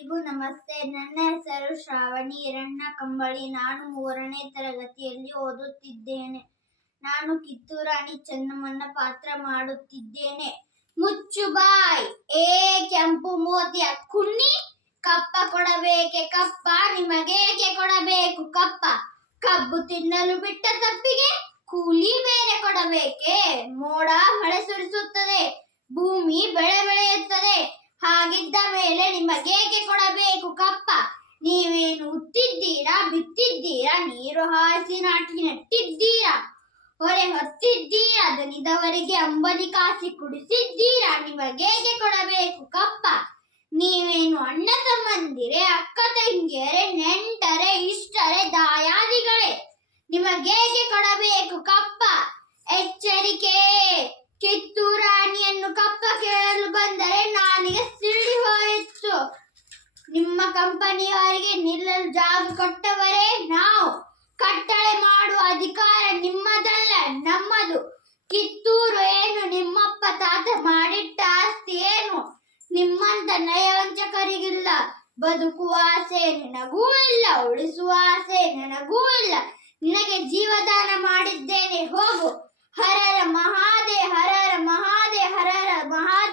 ಎಲ್ಲರಿಗೂ ನಮಸ್ತೆ. ನನ್ನ ಹೆಸರು ಶ್ರಾವಣಿ ಹಿರಣ್ಣ ಕಂಬಳಿ. ನಾನು 3ನೇ ತರಗತಿಯಲ್ಲಿ ಓದುತ್ತಿದ್ದೇನೆ. ನಾನು ಕಿತ್ತೂರು ರಾಣಿ ಚೆನ್ನಮ್ಮನ ಪಾತ್ರ ಮಾಡುತ್ತಿದ್ದೇನೆ. ಮುಚ್ಚು ಬಾಯ್ ಏ ಕೆಂಪು ಮೋತಿಯ ಕುನ್ನಿ, ಕಪ್ಪ ಕೊಡಬೇಕೆ ಕಪ್ಪ, ನಿಮಗೇಕೆ ಕೊಡಬೇಕು ಕಪ್ಪ? ಕಬ್ಬು ತಿನ್ನಲು ಬಿಟ್ಟ ತಪ್ಪಿಗೆ ಕೂಲಿ ಬೇರೆ ಕೊಡಬೇಕೆ? ಮೋಡ ಮಳೆ ಸುರಿಸುತ್ತದೆ, ಭೂಮಿ ಬೆಳೆ ಬೆಳೆಯುತ್ತದೆ, ಹಾಗಿದ್ದ ಮೇಲೆ ನಿಮಗೇಕೆ ಕೊಡಬೇಕು ಕಪ್ಪ? ನೀವೇನು ಉತ್ತಿದ್ದೀರಾ, ಬಿತ್ತಿದ್ದೀರಾ, ನೀರು ಹಾಯಿಸಿ ನಾಟಿ ನೆಟ್ಟಿದ್ದೀರಾ, ಹೊರೆ ಹೊತ್ತಿದ್ದೀರಾ, ದನಿದವರಿಗೆ ಅಂಬಲಿ ಕಾಸಿ ಕುಡಿಸಿದ್ದೀರಾ, ನಿಮಗೇಕೆ ಕೊಡಬೇಕು ಕಪ್ಪ? ನೀವೇನು ಅಣ್ಣ ತಮ್ಮಂದಿರೆ, ಅಕ್ಕ ತಂಗಿಯರೆ, ನೆಂಟರೆ, ಇಷ್ಟರೆ, ದಾಯಾದಿಗಳೇ, ನಿಮಗೇಕೆ ಕೊಡಬೇಕು ಕಪ್ಪ? ಎಚ್ಚರಿಕೆ, ಕಿತ್ತೂರು ರಾಣಿಯನ್ನು ಕಪ್ಪ ಕೇಳಲು ಬಂದರೆ ನಾಲಿಗೆ ಸಿಡಿ ಹೋಯಿತು. ನಿಮ್ಮ ಕಂಪನಿಯವರಿಗೆ ನಿಲ್ಲಲು ಜಾಗ ಕೊಟ್ಟವರೇ ನಾವು. ಕಟ್ಟಳೆ ಮಾಡುವ ಅಧಿಕಾರ ನಿಮ್ಮದಲ್ಲ, ನಮ್ಮದು. ಕಿತ್ತೂರು ಏನು ನಿಮ್ಮಪ್ಪ ತಾತ ಮಾಡಿಟ್ಟ ಆಸ್ತಿ ಏನು? ನಿಮ್ಮಂತ ನಯವಂಚಕರಿಗಿಲ್ಲ. ಬದುಕುವ ಆಸೆ ನಿನಗೂ ಇಲ್ಲ, ಉಳಿಸುವ ಆಸೆ ನನಗೂ ಇಲ್ಲ. ನಿನಗೆ ಜೀವದಾನ ಮಾಡಿದ್ದೇನೆ, ಹೋಗು. ಹರರ ಮಹಾದೇ, ಹರರ ಮಹಾದೇ, ಹರರ ಮಹಾದೇ.